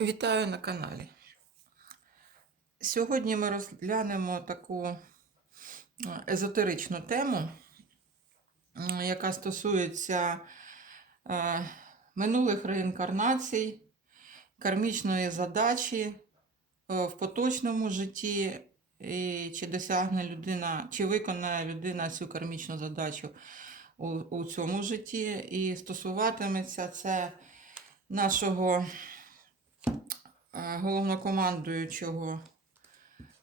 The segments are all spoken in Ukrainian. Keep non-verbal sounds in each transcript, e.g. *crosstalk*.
Вітаю на каналі. Сьогодні ми розглянемо таку е, езотеричну тему, яка стосується е, минулих реінкарнацій, кармічної задачі е, в поточному житті, і чи досягне людина, чи виконає людина цю кармічну задачу у, у цьому житті, і стосуватиметься це нашого головнокомандуючого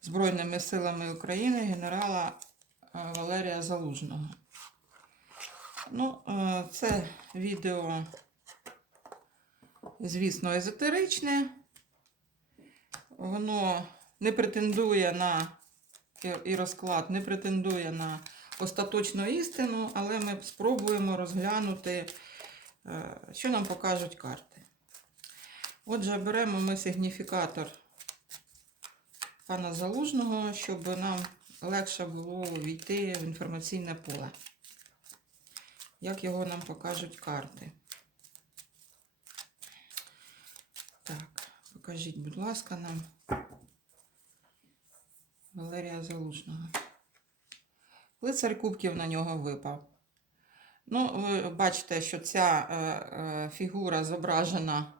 Збройними силами України генерала е, Валерія Залужного. Ну, е, це відео, звісно, езотеричне. Воно не претендує на і- розклад, не претендує на остаточну істину, але ми спробуємо розглянути, е, що нам покажуть карти. Отже, беремо ми сигніфікатор пана Залужного, щоб нам легше було війти в інформаційне поле. Як його нам покажуть карти? Так, покажіть, будь ласка, нам Валерія Залужного. Лицар кубків на нього випав. Ну, ви бачите, що ця е, е, фігура зображена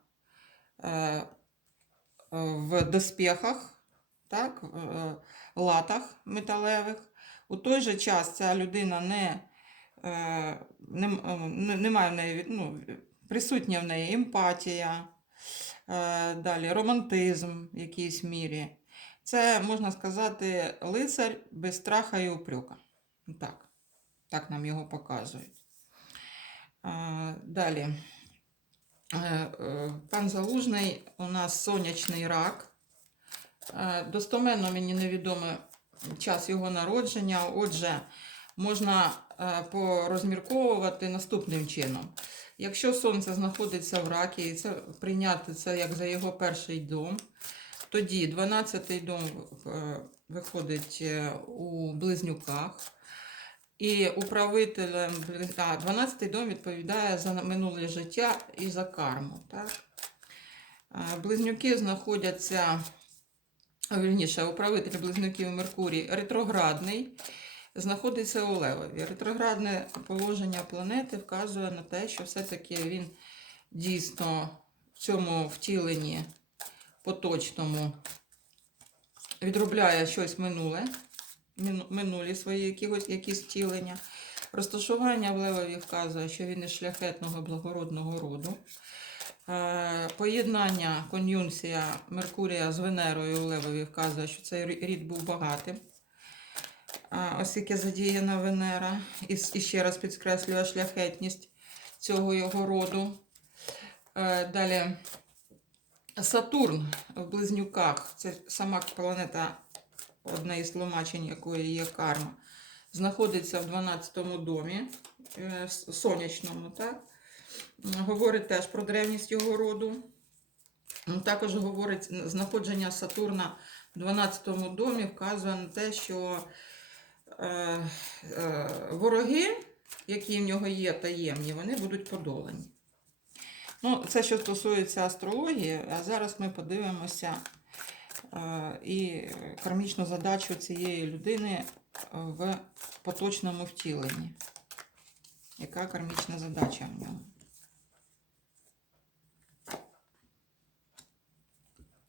в доспіхах, так, е, латах металевих. У той же час ця людина не, е, не, е, не, немає в неї, ну, присутня в неї емпатія, е, далі романтизм в якійсь мірі. Це, можна сказати, лицар без страха і упрека. Так, так нам його показують. Далі. Е, е, Пан Залужний у нас сонячний рак. Е, Достоменно мені невідомий час його народження. Отже, можна порозмірковувати наступним чином. Якщо сонце знаходиться в ракі, і це прийняти це як за його перший дом, тоді 12-й дом виходить у близнюках. І управителем 12-й дом відповідає за минуле життя і за карму. Так? Близнюки знаходяться, вірніше, управитель близнюків Меркурій ретроградний, знаходиться у Левові. Ретроградне положення планети вказує на те, що все-таки він дійсно в цьому втіленні поточному відробляє щось минуле мину- минулі свої якихось, якісь втілення. Розташування в Левові вказує, що він із шляхетного благородного роду. Е, Поєднання, кон'юнкція Меркурія з Венерою у Левові вказує, що цей рід був багатим. А, Оскільки задіяна Венера, і, ще раз підкреслює шляхетність цього його роду. Е, Далі Сатурн в близнюках, це сама планета одне із тлумачень, якої є карма, знаходиться в 12-му домі, е, сонячному, так? Говорить теж про древність його роду. Також говорить, знаходження Сатурна в 12-му домі вказує на те, що е, е, вороги, які в нього є таємні, вони будуть подолані. Ну, це що стосується астрології, а зараз ми подивимося і кармічну задачу цієї людини в поточному втіленні. Яка кармічна задача в нього?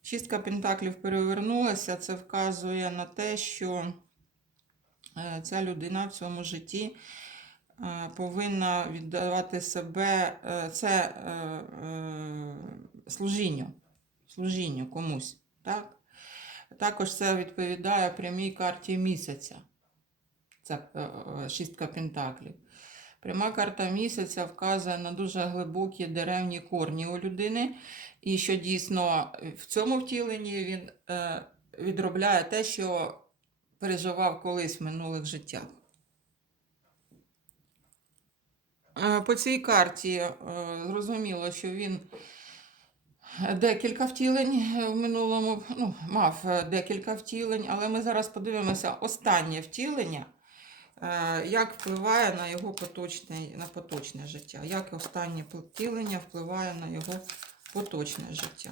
Шістка пентаклів перевернулася. Це вказує на те, що е, ця людина в цьому житті е, повинна віддавати себе е, це е, е, служінню, служінню комусь. Так? Також це відповідає прямій карті місяця. Це е, е, шістка пентаклів. Пряма карта місяця вказує на дуже глибокі деревні корні у людини, і що дійсно в цьому втіленні він е, відробляє те, що переживав колись в минулих життях. Е, По цій карті е, зрозуміло, що він декілька втілень е, в минулому, ну, мав е, декілька втілень, але ми зараз подивимося останнє втілення, е, як впливає на його поточне, на поточне життя. Як останнє втілення впливає на його поточне життя.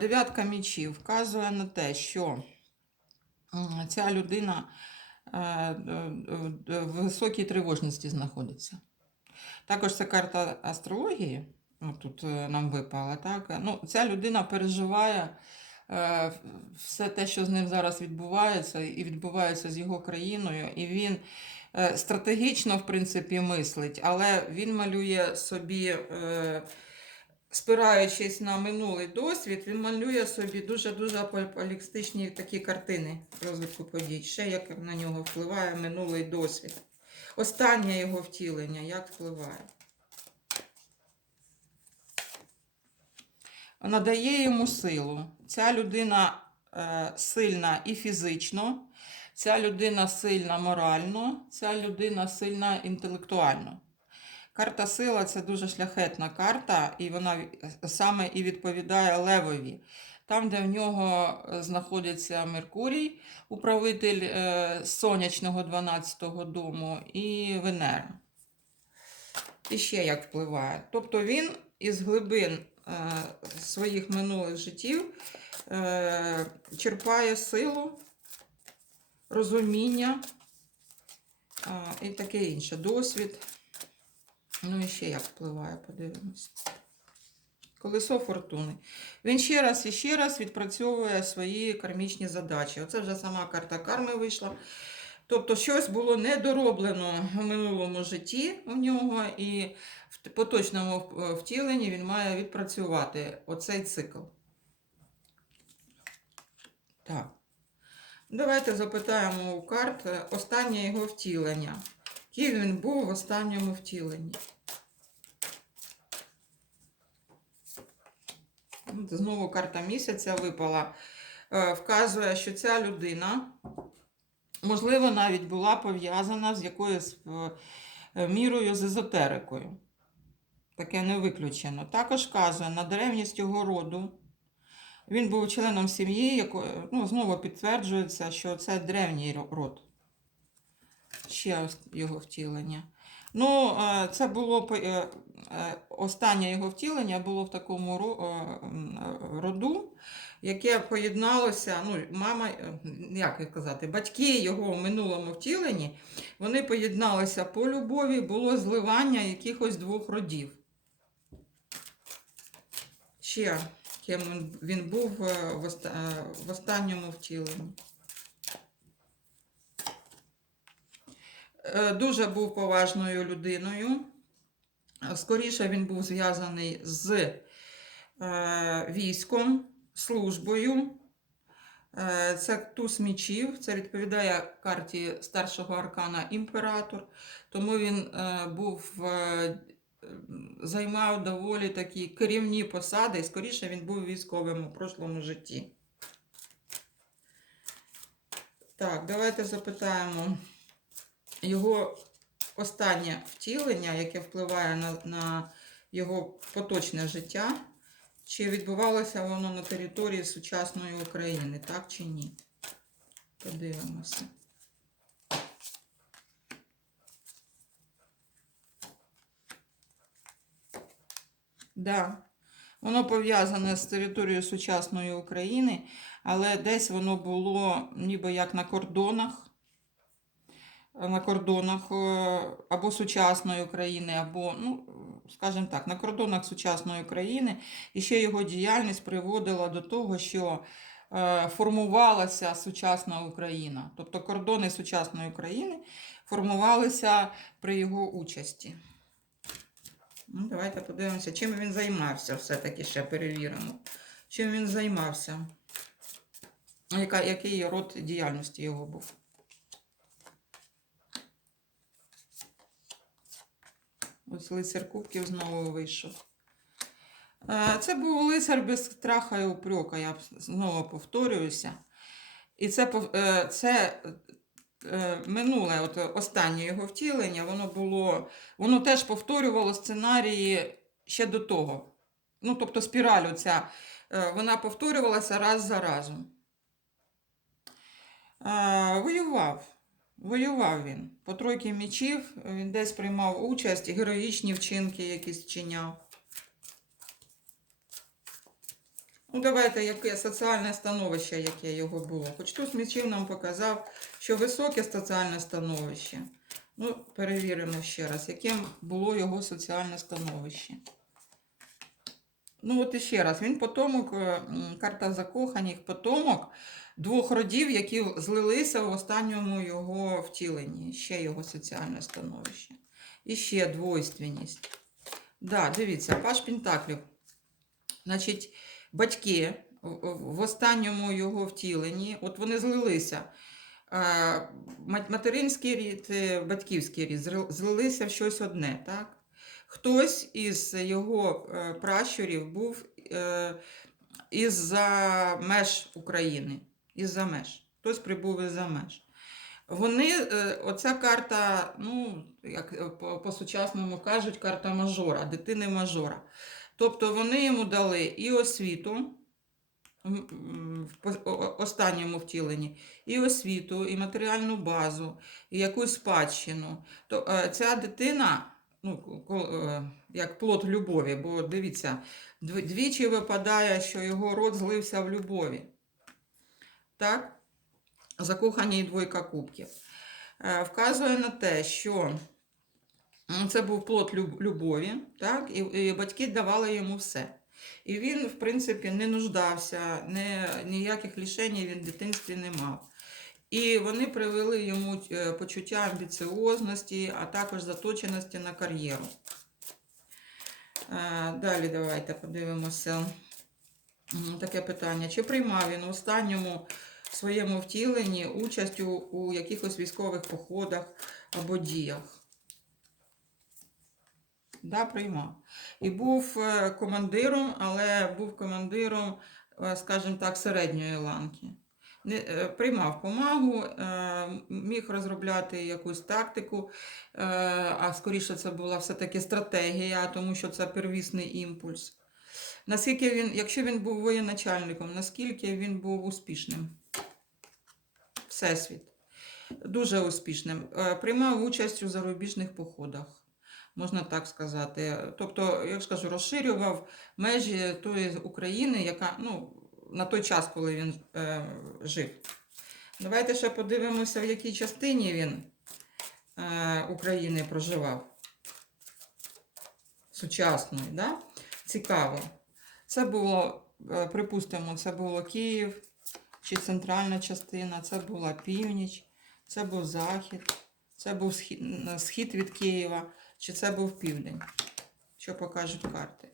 Дев'ятка мічів вказує на те, що ця людина в високій тривожності знаходиться. Також це карта астрології. ну, Тут е, нам випала. Так? Ну, ця людина переживає е, все те, що з ним зараз відбувається, і відбувається з його країною. І він е, стратегічно, в принципі, мислить, але він малює собі. Е, спираючись на минулий досвід, він малює собі дуже-дуже апокаліптичні такі картини розвитку подій. Ще як на нього впливає минулий досвід. Останнє його втілення, як впливає. Надає йому силу. Ця людина е, сильна і фізично, ця людина сильна морально, ця людина сильна інтелектуально. Карта сила це дуже шляхетна карта, і вона саме і відповідає Левові. Там, де в нього е, знаходиться Меркурій, управитель е, сонячного 12-го дому, і Венера. І ще як впливає. Тобто він із глибин е, своїх минулих життів черпає силу, розуміння і таке інше, досвід. Ну і ще як впливає, подивимось. Колесо фортуни. Він ще раз і ще раз відпрацьовує свої кармічні задачі. Оце вже сама карта карми вийшла. Тобто щось було недороблено в минулому житті у нього, і в поточному е, втіленні він має відпрацювати оцей цикл. Так. Давайте запитаємо у карт е, останнє його втілення. Який він був в останньому втіленні? Знову карта місяця випала. Е, Вказує, що ця людина, можливо, навіть була пов'язана з якоюсь е, мірою з езотерикою. Таке не виключено. Також вказує на древність його роду. Він був членом сім'ї, якої, ну, знову підтверджується, що це древній род. Ще його втілення. Ну, е, це було е, е, останнє його втілення було в такому роду, яке поєдналося. Ну, мама, як казати, батьки його в минулому втіленні, вони поєдналися по любові, було зливання якихось двох родів. Ще ким він- був в останньому втіленні. Дуже був поважною людиною. Е, Скоріше він був зв'язаний з е, військом, службою. Е, Це туз мічів, це відповідає карті старшого аркана імператор. Тому він е, був, е, займав доволі такі керівні посади, і скоріше він був військовим у прошлому житті. Так, давайте запитаємо його останнє втілення, яке впливає на, на його поточне життя, чи відбувалося воно на території сучасної України, так чи ні? Подивимося. Да. Воно пов'язане з територією сучасної України, але десь воно було ніби як на кордонах на кордонах е, або сучасної України, або, ну, скажімо так, на кордонах сучасної України, і ще його діяльність приводила до того, що е, формувалася сучасна Україна. Тобто кордони сучасної України формувалися при його участі. Ну, давайте подивимося, чим він займався, все-таки ще перевіримо. Чим він займався? Яка, який род діяльності його був? Ось лицар кубків знову вийшов. Е, Це був лицар без страха і упрека, я знову повторююся. І це, е, це е, минуле, от останнє його втілення, воно було, воно теж повторювало сценарії ще до того. Ну, тобто спіраль оця, вона повторювалася раз за разом. Воював. Воював він. По тройки мечів він десь приймав участь, героїчні вчинки якісь вчиняв. Ну, давайте, яке соціальне становище, яке його було. Хоч тут мечів нам показав, що високе соціальне становище. Ну, перевіримо ще раз, яким було його соціальне становище. Ну, от іще раз, він потомок, е, карта закоханих, потомок двох родів, які злилися в останньому його втіленні. Ще його соціальне становище. І ще двойственність. Да, дивіться, Паш Пентаклів. Значить, батьки в- останньому його втіленні, от вони злилися. Е, Материнський рід, е, батьківський рід злилися в щось одне, так? Хтось із його е, пращурів був е, із-за меж України. Із-за меж. Хтось прибув із-за меж. Вони, е, оця карта, ну, як е, по- по-сучасному кажуть, карта мажора, дитини мажора. Тобто вони йому дали і освіту в останньому втіленні, і освіту, і матеріальну базу, і якусь спадщину. То е, ця дитина, ну, як плод любові, бо дивіться, двічі випадає, що його род злився в любові. Так? Закохані і двойка кубків. Е, Вказує на те, що це був плод любові, так? І, і батьки давали йому все. І він, в принципі, не нуждався, не, ніяких лишень він в дитинстві не мав. І вони привели йому е, почуття амбіціозності, а також заточеності на кар'єру. Е, Далі давайте подивимося. Таке питання. Чи приймав він у останньому своєму втіленні участь у, у якихось військових походах або діях? Да, приймав. І був е, командиром, але був командиром, е, скажімо так, середньої ланки. Не, е, приймав помагу, міг розробляти якусь тактику, а скоріше це була все-таки стратегія, тому що це первісний імпульс. Наскільки він, якщо він був воєначальником, наскільки він був успішним? Всесвіт. Дуже успішним. Е, Приймав участь у зарубіжних походах, можна так сказати. Тобто, як скажу, розширював межі тої України, яка ну, на той час, коли він е, жив. Давайте ще подивимося, в якій частині він е, України проживав. Сучасної, да? Цікаво. Це було, е, припустимо, це було Київ чи центральна частина, це була північ, це був захід, це був схід, від Києва, чи це був південь. Що покажуть карти.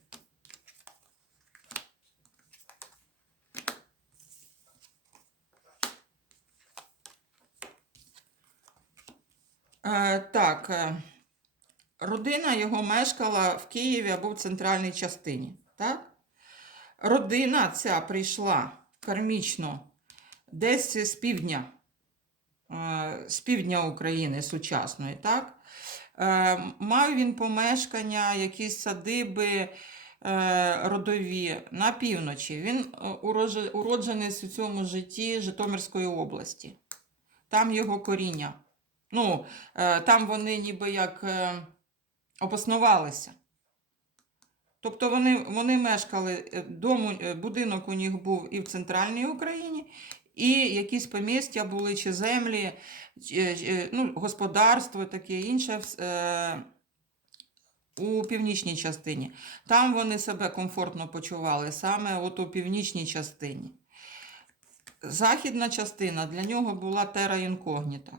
Е, так, е, родина його мешкала в Києві або в центральній частині. Так? Родина ця прийшла кармічно десь з півдня, е, з півдня України сучасної. Так? Е, Мав він помешкання, якісь садиби е, родові на півночі. Він уродженець у цьому житті Житомирської області. Там його коріння. Ну, там вони ніби як обоснувалися. Тобто вони, вони мешкали, дому, будинок у них був і в центральній Україні, і якісь помістя були чи землі, чи, чи, ну, господарство, таке інше е, у північній частині. Там вони себе комфортно почували, саме от у північній частині. Західна частина для нього була тера інкогніта.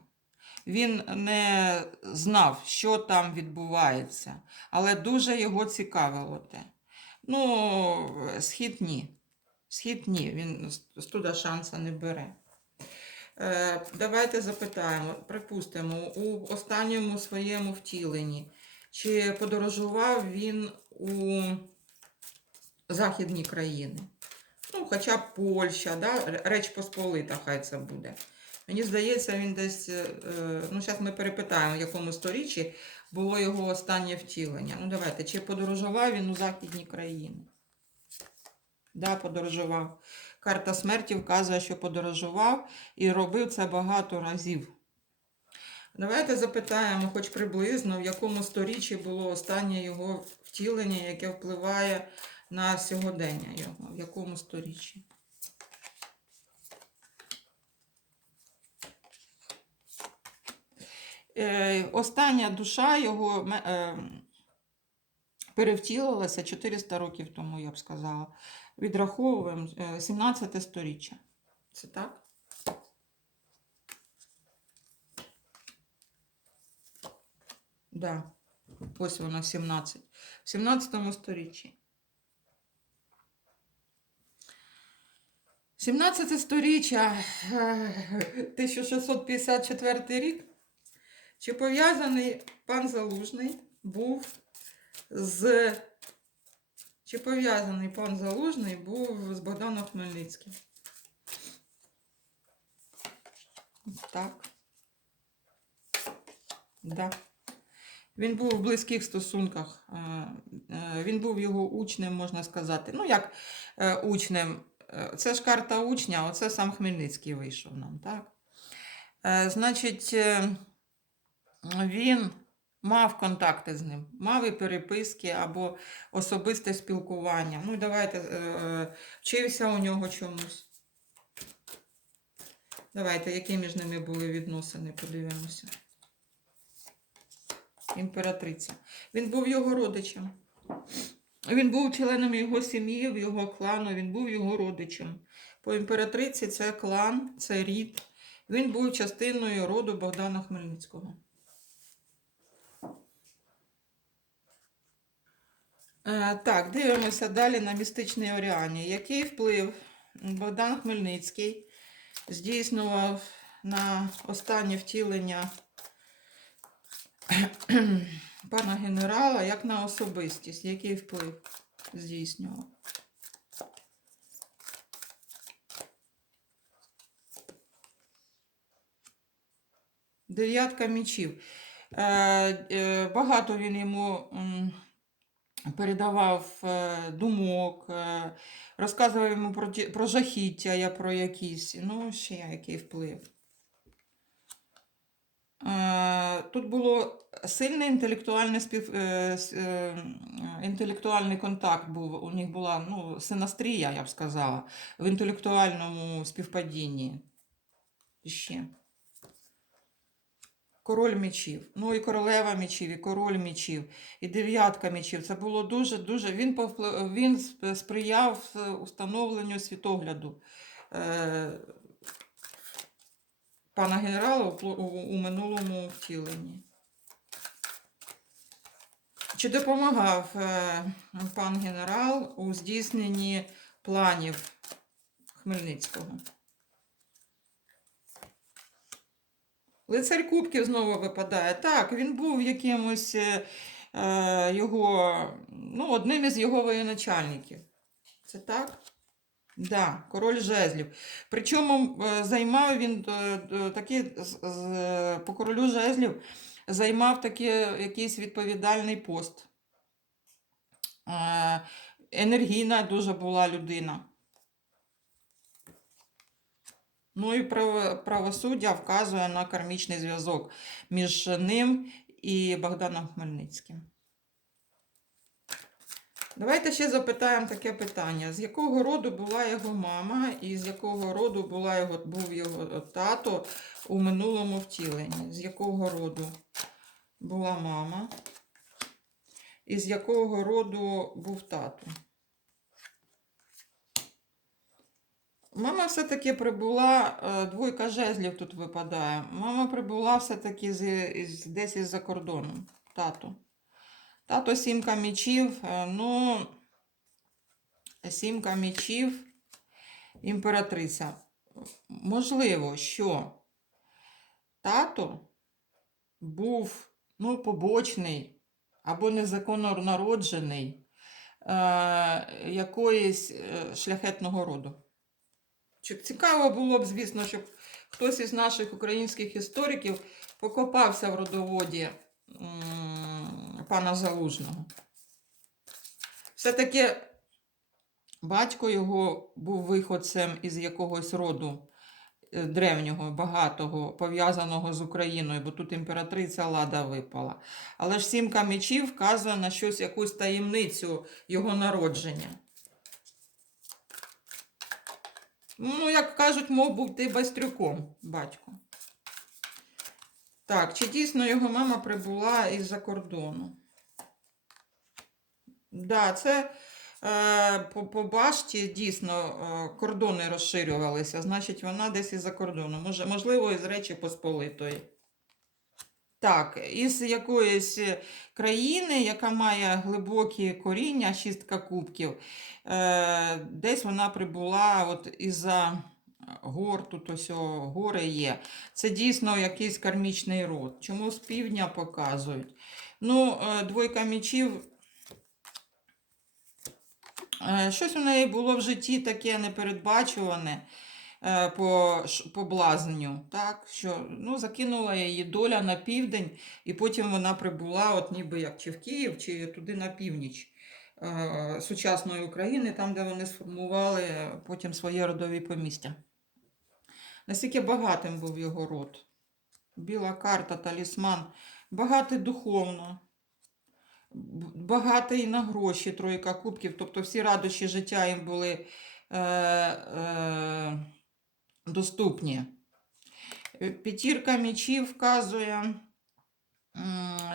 Він не знав, що там відбувається, але дуже його цікавило те. Ну, схід ні. Схід ні, він з- туди шанса не бере. Е, давайте запитаємо, припустимо, у останньому своєму втіленні, чи подорожував він у західні країни? Ну, хоча б Польща, да? Реч Посполита, хай це буде. Мені здається, він десь. е, е, Ну, зараз ми перепитаємо, в якому сторіччі було його останнє втілення. Ну, давайте, чи подорожував він у західні країни? Да, подорожував. Карта смерті вказує, що подорожував і робив це багато разів. Давайте запитаємо, хоч приблизно, в якому сторіччі було останнє його втілення, яке впливає на сьогодення його, в якому сторіччі. Е, остання душа його е, перевтілилася 400 років тому, я б сказала. Відраховуємо е, 17 сторіччя. Це так? Да. Ось воно 17. В 17 сторіччі. 17 сторіччя, е, 1654 рік. Чи пов'язаний пан Залужний був з. Чи пов'язаний пан Залужний був з Богданом Хмельницьким? Так. Да. Він був в близьких стосунках. е, е, Він був його учнем, можна сказати. Ну, як е, учнем. Це ж карта учня, оце сам Хмельницький вийшов нам, так? Значить, він мав контакти з ним, мав і переписки або особисте спілкування. Ну, давайте е, вчився у нього чомусь. Давайте, які між ними були відносини, подивимося. Імператриця. Він був його родичем. Він був членом його сім'ї, його клану, він був його родичем. По імператриці це клан, це рід. Він був частиною роду Богдана Хмельницького. Так, дивимося далі на містичний Оріані. Який вплив Богдан Хмельницький здійснював на останнє втілення *clears throat* пана генерала як на особистість? Який вплив здійснював? Дев'ятка мічів. Е, е, Багато він йому передавав е, думок, е, розказував йому про, про жахіття, я про якісь. Ну, ще який вплив. Е, Тут було сильний інтелектуальний спів, інтелектуальний контакт був. У них була ну, синастрія, я б сказала, в інтелектуальному співпадінні. І ще. Король мечів. Ну і королева мечів, і король мечів, і дев'ятка мечів. Це було дуже-дуже. Він, повпли- він сприяв е, установленню світогляду е, пана генерала у, у минулому втіленні. Чи допомагав е, пан генерал у здійсненні планів Хмельницького? Лицар Кубків знову випадає. Так, він був якимось е, е, його, ну, одним із його воєначальників. Це так? Да, король жезлів. Причому е, займав він е, такі, по королю жезлів займав такий якийсь відповідальний пост. Енергійна дуже була людина. Ну і правосуддя вказує на кармічний зв'язок між ним і Богданом Хмельницьким. Давайте ще запитаємо таке питання: з якого роду була його мама, і з якого роду була його, був його тато у минулому втіленні? З якого роду була мама? І з якого роду був тато? Мама все-таки прибула, е, двойка жезлів тут випадає. Мама прибула все-таки десь із-за кордону. Тато. Тато сімка мічів. е, Ну, сімка мічів, імператриця. Можливо, що тато був ну, побочний або незаконно народжений е, якоїсь е, шляхетного роду. Чи цікаво було б, звісно, щоб хтось із наших українських істориків покопався в родоводі пана Залужного. Все-таки батько його був виходцем із якогось роду е, древнього, багатого, пов'язаного з Україною, бо тут імператриця Лада випала. Але ж сімка мечів вказує на щось, якусь таємницю його народження. Ну, як кажуть, мов був ти байстрюком, батько. Так, чи дійсно його мама прибула із-за кордону? Да, це е, по, по башті дійсно е, кордони розширювалися, значить, вона десь із-за кордону. Може, можливо, із Речі Посполитої. Так, із якоїсь е, країни, яка має глибокі коріння, шістка кубків, е, десь вона прибула от із-за гор, тут ось гори є. Це дійсно якийсь кармічний род. Чому з півдня показують? Ну, е, двойка мічів. Щось у неї було в житті таке непередбачуване по, ш- по блазненню, так, що ну, закинула її доля на південь, і потім вона прибула, от ніби як чи в Київ, чи туди на північ е, сучасної України, там, де вони сформували потім своє родові помістя. Наскільки багатим був його род. Біла карта, талісман, багатий духовно, багатий на гроші, тройка кубків, тобто всі радощі життя їм були е, е, доступні. Е, П'ятірка мічів вказує,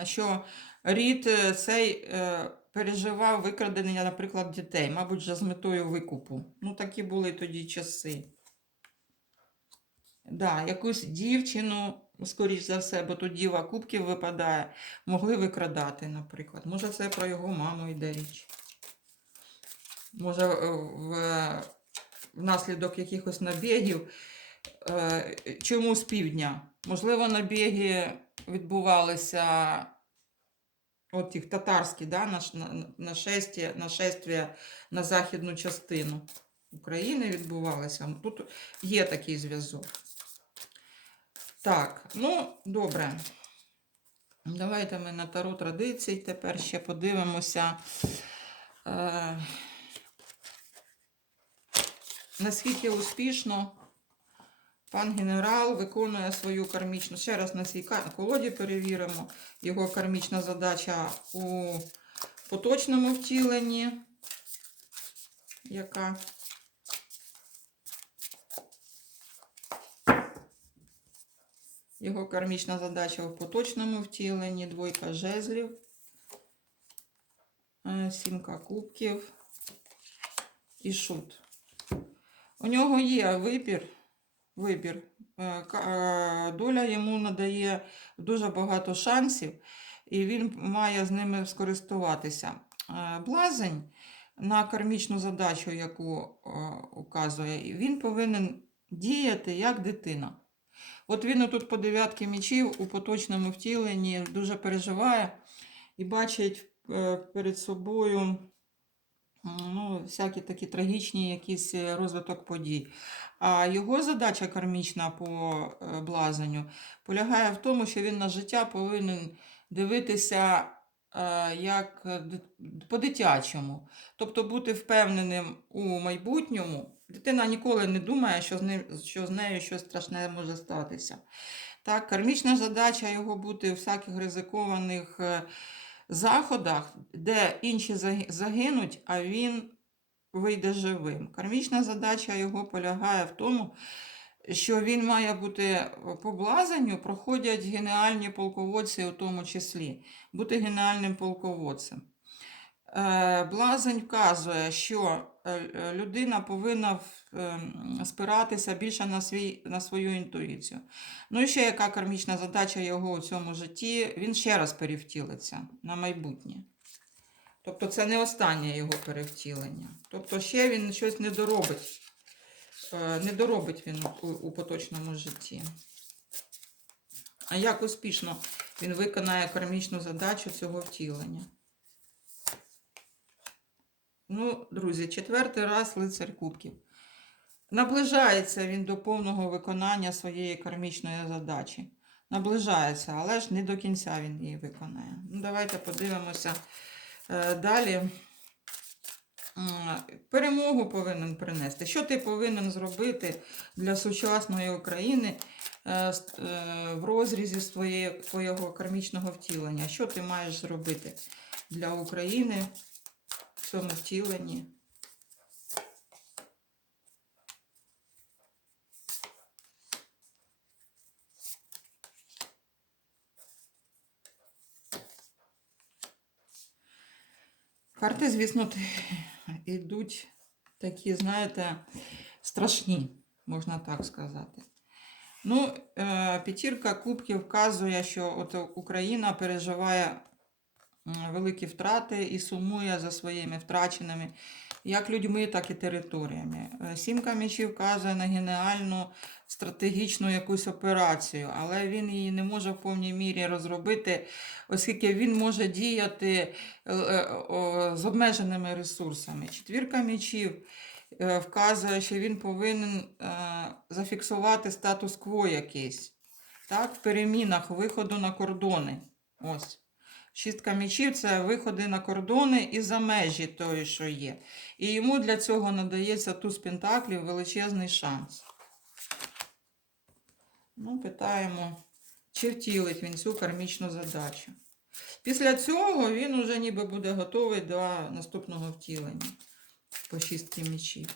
що рід е, цей е, переживав викрадення, наприклад, дітей, мабуть, вже з метою викупу. Ну, такі були тоді часи. Да, якусь дівчину, скоріш за все, бо тут діва кубків випадає, могли викрадати, наприклад. Може, це про його маму йде річ. Може, в, внаслідок якихось набігів. Е, Чому з півдня? Можливо, набіги відбувалися от тих татарські, да, наш- нашестя, нашествія на західну частину України відбувалися. Тут є такий зв'язок. Так, ну, добре. Давайте ми на таро традицій тепер ще подивимося. Е, наскільки успішно пан генерал виконує свою кармічну. Ще раз на цій колоді перевіримо його кармічна задача у поточному втіленні. Яка? Його кармічна задача у поточному втіленні, двойка жезлів, е, сімка кубків і шут. У нього є вибір. вибір. Е, е, Доля йому надає дуже багато шансів, і він має з ними скористуватися. Е, Блазень на кармічну задачу, яку указує, він повинен діяти як дитина. От він тут по дев'ятки мічів у поточному втіленні дуже переживає і бачить перед собою ну, всякі такі трагічні якісь е, розвиток подій. А його задача кармічна по е, блазенню полягає в тому, що він на життя повинен дивитися е, як по-дитячому, тобто бути впевненим у майбутньому. Дитина ніколи не думає, що з, ним, що з нею щось страшне може статися. Так, кармічна задача його бути у всяких ризикованих заходах, де інші загинуть, а він вийде живим. Кармічна задача його полягає в тому, що він має бути е, по блазенню, проходять геніальні полководці у тому числі, бути геніальним полководцем. Е, Блазень вказує, що е, е, людина повинна ем, спиратися більше на, свій, на свою інтуїцію. Ну і ще яка кармічна задача його у цьому житті, він ще раз перевтілиться на майбутнє. Тобто це не останнє його перевтілення. Тобто ще він щось не доробить. Не доробить він у, у поточному житті. А як успішно він виконає кармічну задачу цього втілення? Ну, друзі, четвертий раз лицар кубків. Наближається він до повного виконання своєї кармічної задачі. Наближається, але ж не до кінця він її виконає. Ну, давайте подивимося е, далі. перемогу повинен принести. Що ти повинен зробити для сучасної України е, е, в розрізі твоєго кармічного втілення? Що ти маєш зробити для України в цьому втіленні? Карти, звісно, йдуть такі, знаєте, страшні, можна так сказати. Ну, е, п'ятірка кубків вказує, що от Україна переживає великі втрати і сумує за своїми втраченими як людьми, так і територіями. Е, Сімка мечів вказує на геніальну стратегічну якусь операцію, але він її не може в повній мірі розробити, оскільки він може діяти е, е, з обмеженими ресурсами. Четвірка мечів вказує, що він повинен зафіксувати статус-кво якийсь. Так, в перемінах виходу на кордони. Ось. Шістка мечів це виходи на кордони і за межі тої, що є. І йому для цього надається туз пентаклів величезний шанс. Ну, питаємо, чи втілить він цю кармічну задачу. Після цього він уже ніби буде готовий до наступного втілення по шістки мечів.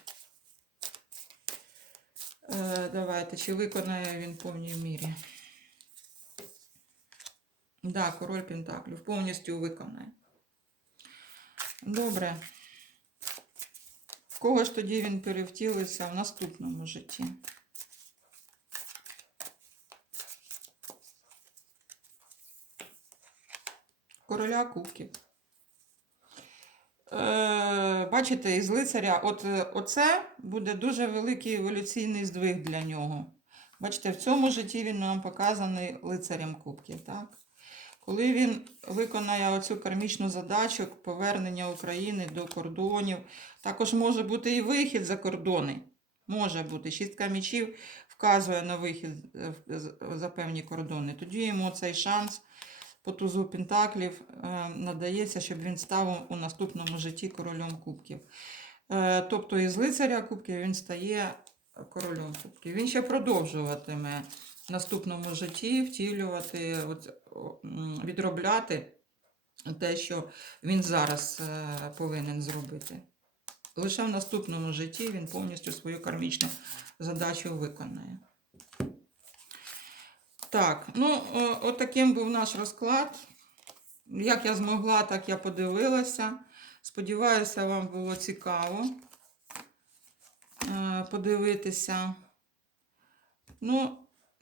Е, давайте, чи виконає він в повній мірі? Да, король Пентаклів повністю виконає. Добре. Кого ж тоді він перевтілиться в наступному житті? Короля кубків. Е, бачите, із лицаря, от е, оце буде дуже великий еволюційний здвиг для нього. Бачите, в цьому житті він нам показаний лицарем кубків. Так? Коли він виконає оцю кармічну задачу повернення України до кордонів, також може бути і вихід за кордони. Може бути. Шістка мічів вказує на вихід е, за певні кордони. Тоді йому цей шанс по тузу Пентаклів е, надається, щоб він став у наступному житті королем кубків. Е, Тобто із лицаря кубків він стає королем кубків. Він ще продовжуватиме наступному житті втілювати, от, відробляти те, що він зараз е, повинен зробити. Лише в наступному житті він повністю свою кармічну задачу виконає. Так, ну, от таким був наш розклад. Як я змогла, так я подивилася. Сподіваюся, вам було цікаво е, подивитися. Ну,